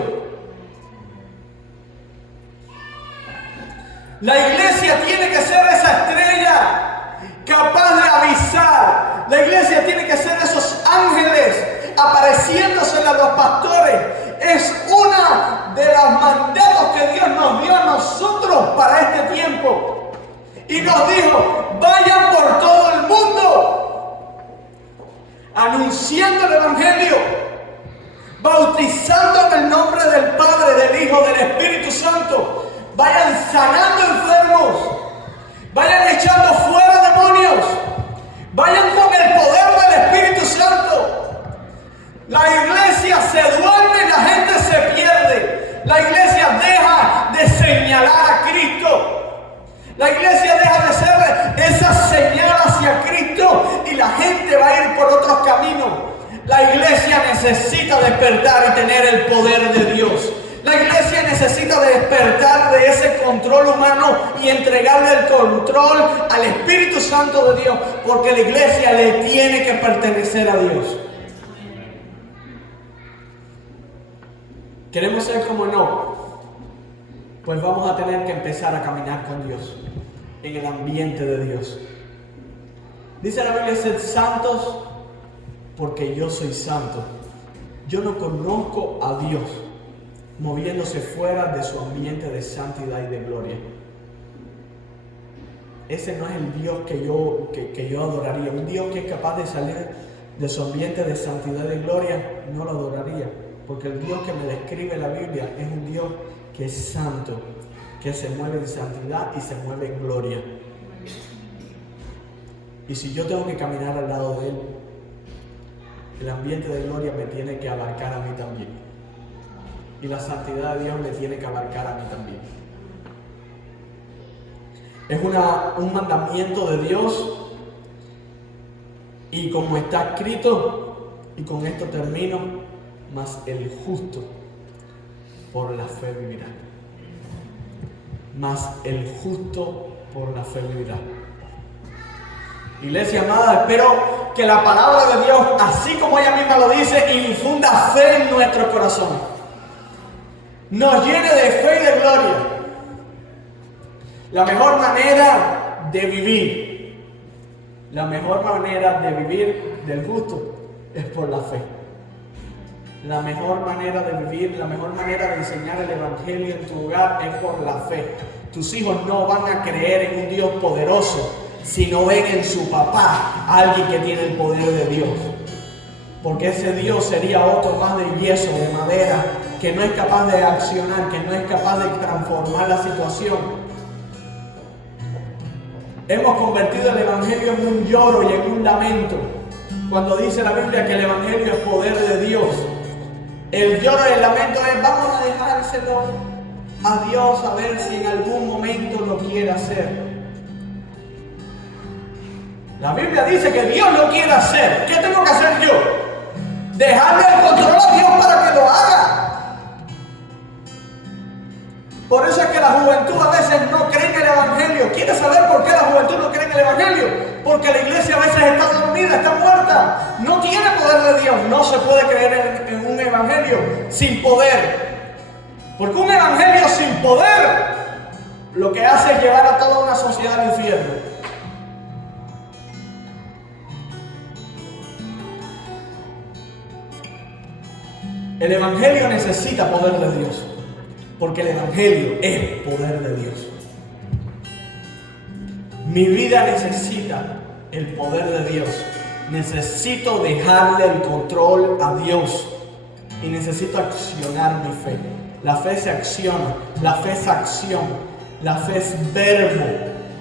La iglesia tiene que ser esa estrella capaz de avisar. La iglesia tiene que ser esos ángeles apareciéndose a los pastores. Es una de los mandatos que Dios nos dio a nosotros para este tiempo. Y nos dijo, vayan por todo el mundo, anunciando el Evangelio, bautizando en el nombre del Padre, del Hijo, del Espíritu Santo. Vayan sanando enfermos, vayan echando fuera demonios, vayan con el poder del Espíritu Santo. La iglesia se duerme y la gente se pierde. La iglesia deja de señalar a Cristo. La iglesia deja de ser esa señal hacia Cristo y la gente va a ir por otros caminos. La iglesia necesita despertar y tener el poder de Dios. La iglesia necesita despertar de ese control humano y entregarle el control al Espíritu Santo de Dios, porque la iglesia le tiene que pertenecer a Dios. ¿Queremos ser como no? Pues vamos a tener que empezar a caminar con Dios, en el ambiente de Dios. Dice la Biblia, sed santos porque yo soy santo. Yo no conozco a Dios moviéndose fuera de su ambiente de santidad y de gloria. Ese no es el Dios que yo adoraría. Un Dios que es capaz de salir de su ambiente de santidad y gloria, no lo adoraría. Porque el Dios que me describe la Biblia es un Dios que es santo, que se mueve en santidad y se mueve en gloria. Y si yo tengo que caminar al lado de Él, el ambiente de gloria me tiene que abarcar a mí también. Y la santidad de Dios me tiene que abarcar a mí también. Es un mandamiento de Dios. Y como está escrito, y con esto termino, mas el justo por la fe vivirá. Mas el justo por la fe vivirá. Iglesia amada, espero que la palabra de Dios, así como ella misma lo dice, infunda fe en nuestro corazón. Nos llene de fe y de gloria. La mejor manera de vivir, la mejor manera de vivir del justo es por la fe. La mejor manera de vivir, la mejor manera de enseñar el Evangelio en tu hogar es por la fe. Tus hijos no van a creer en un Dios poderoso si no ven en su papá a alguien que tiene el poder de Dios. Porque ese Dios sería otro más de yeso, de madera, que no es capaz de accionar, que no es capaz de transformar la situación. Hemos convertido el Evangelio en un lloro y en un lamento. Cuando dice la Biblia que el Evangelio es poder de Dio, el lloro y el lamento es: vamos a dejárselo a Dios a ver si en algún momento lo quiere hacer. La Biblia dice que Dios lo quiere hacer. ¿Qué tengo que hacer yo? Dejarle el control a Dios para que lo haga. Por eso es que la juventud a veces no cree en el Evangelio. ¿Quieres saber por qué la juventud no cree en el Evangelio? Porque la iglesia a veces está dormida, está muerta. No tiene poder de Dios. No se puede creer en un Evangelio sin poder. Porque un Evangelio sin poder lo que hace es llevar a toda una sociedad al infierno. El Evangelio necesita poder de Dios, porque el Evangelio es poder de Dios. Mi vida necesita el poder de Dios. Necesito dejarle el control a Dios y necesito accionar mi fe. La fe se acciona, la fe es acción, la fe es verbo,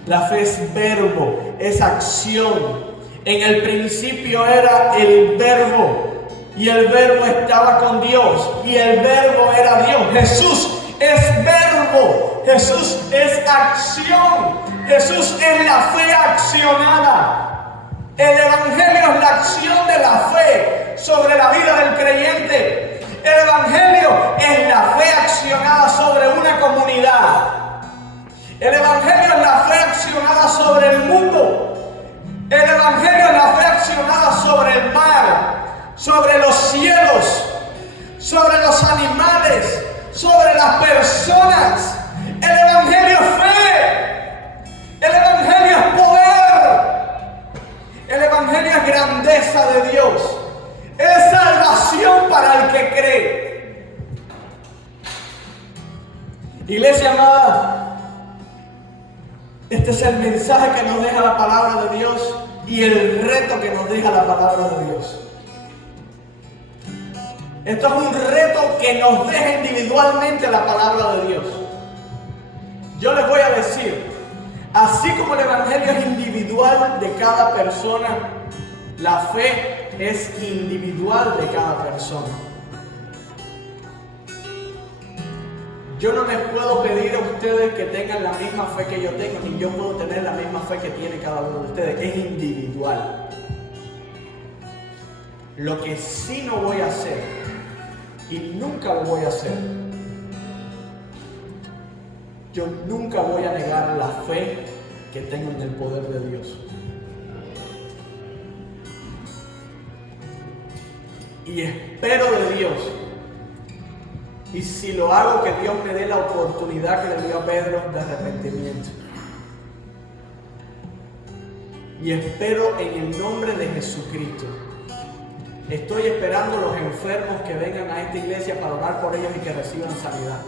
la fe es verbo, es acción. En el principio era el verbo. Y el verbo estaba con Dios. Y el verbo era Dios. Jesús es verbo. Jesús es acción. Jesús es la fe accionada. El Evangelio es la acción de la fe sobre la vida del creyente. El Evangelio es la fe accionada sobre una comunidad. El Evangelio es la fe accionada sobre el mundo. El Evangelio es la fe accionada sobre el mar, sobre los cielos, sobre los animales, sobre las personas. El Evangelio es fe. El Evangelio es poder. El Evangelio es grandeza de Dios. Es salvación para el que cree. Iglesia amada, este es el mensaje que nos deja la palabra de Dios y el reto que nos deja la palabra de Dios. Esto es un reto que nos deja individualmente la palabra de Dios. Yo les voy a decir, así como el Evangelio es individual de cada persona, la fe es individual de cada persona. Yo no les puedo pedir a ustedes que tengan la misma fe que yo tengo, ni yo puedo tener la misma fe que tiene cada uno de ustedes. Es individual. Lo que sí no voy a hacer, y nunca lo voy a hacer, yo nunca voy a negar la fe que tengo en el poder de Dios. Y espero de Dios, y si lo hago, que Dios me dé la oportunidad que le dio a Pedro de arrepentimiento. Y espero en el nombre de Jesucristo. Estoy esperando a los enfermos que vengan a esta iglesia para orar por ellos y que reciban sanidad.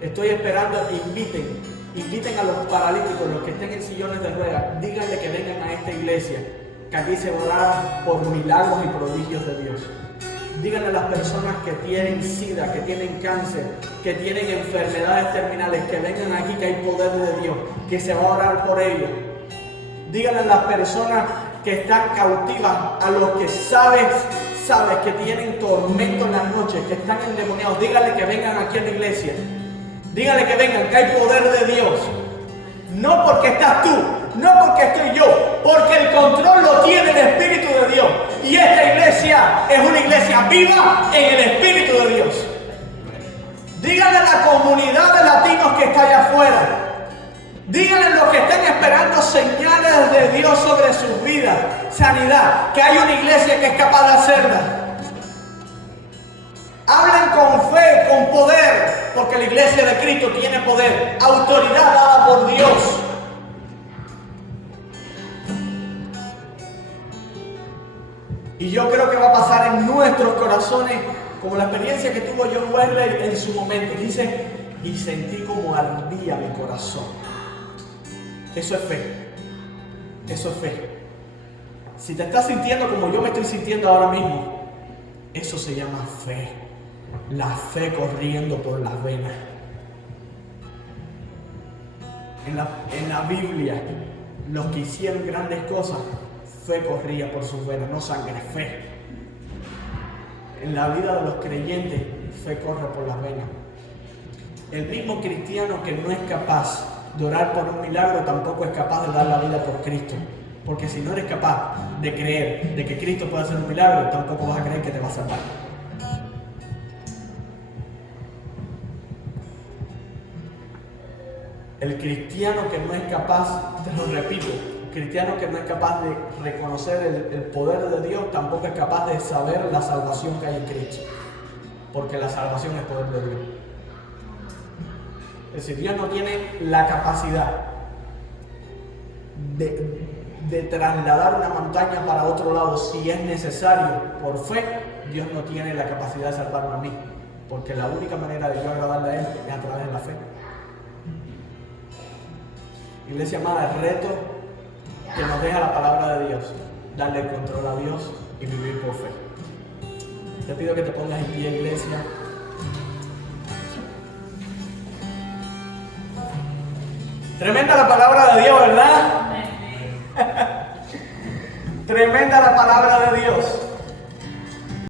Estoy esperando, inviten a los paralíticos, los que estén en sillones de ruedas, díganle que vengan a esta iglesia, que aquí se orará por milagros y prodigios de Dios. Díganle a las personas que tienen SIDA, que tienen cáncer, que tienen enfermedades terminales, que vengan aquí, que hay poder de Dios, que se va a orar por ellos. Díganle a las personas que están cautivas, a los que sabes que tienen tormento en las noches, que están endemoniados, díganle que vengan aquí a la iglesia. Díganle que vengan, que hay poder de Dios. No porque estás tú, no porque estoy yo, porque el control lo tiene el Espíritu de Dios. Y esta iglesia es una iglesia viva en el Espíritu de Dios. Díganle a la comunidad de latinos que está allá afuera, díganle a los que estén esperando señales de Dios sobre sus vidas, sanidad, que hay una iglesia que es capaz de hacerla. Hablen con fe, con poder, porque la iglesia de Cristo tiene poder, autoridad dada por Dios. Y yo creo que va a pasar en nuestros corazones, como la experiencia que tuvo John Wesley en su momento. Dice, y sentí como ardía mi corazón. Eso es fe. Eso es fe. Si te estás sintiendo como yo me estoy sintiendo ahora mismo, eso se llama fe. La fe corriendo por las venas. En la Biblia, los que hicieron grandes cosas, fe corría por sus venas, no sangre, fe. En la vida de los creyentes, fe corre por las venas. El mismo cristiano que no es capaz de orar por un milagro tampoco es capaz de dar la vida por Cristo. Porque si no eres capaz de creer de que Cristo puede hacer un milagro, tampoco vas a creer que te va a salvar. El cristiano que no es capaz, te lo repito, el cristiano que no es capaz de reconocer el poder de Dios, tampoco es capaz de saber la salvación que hay en Cristo. Porque la salvación es poder de Dios. Es decir, Dios no tiene la capacidad de trasladar una montaña para otro lado si es necesario por fe. Dios no tiene la capacidad de salvarme a mí, porque la única manera de yo agradarle a Él es a través de la fe. Iglesia amada, el reto que nos deja la palabra de Dios, darle el control a Dios y vivir por fe. Te pido que te pongas en pie, iglesia. Tremenda la palabra de Dios, ¿verdad? Tremenda la palabra de Dios.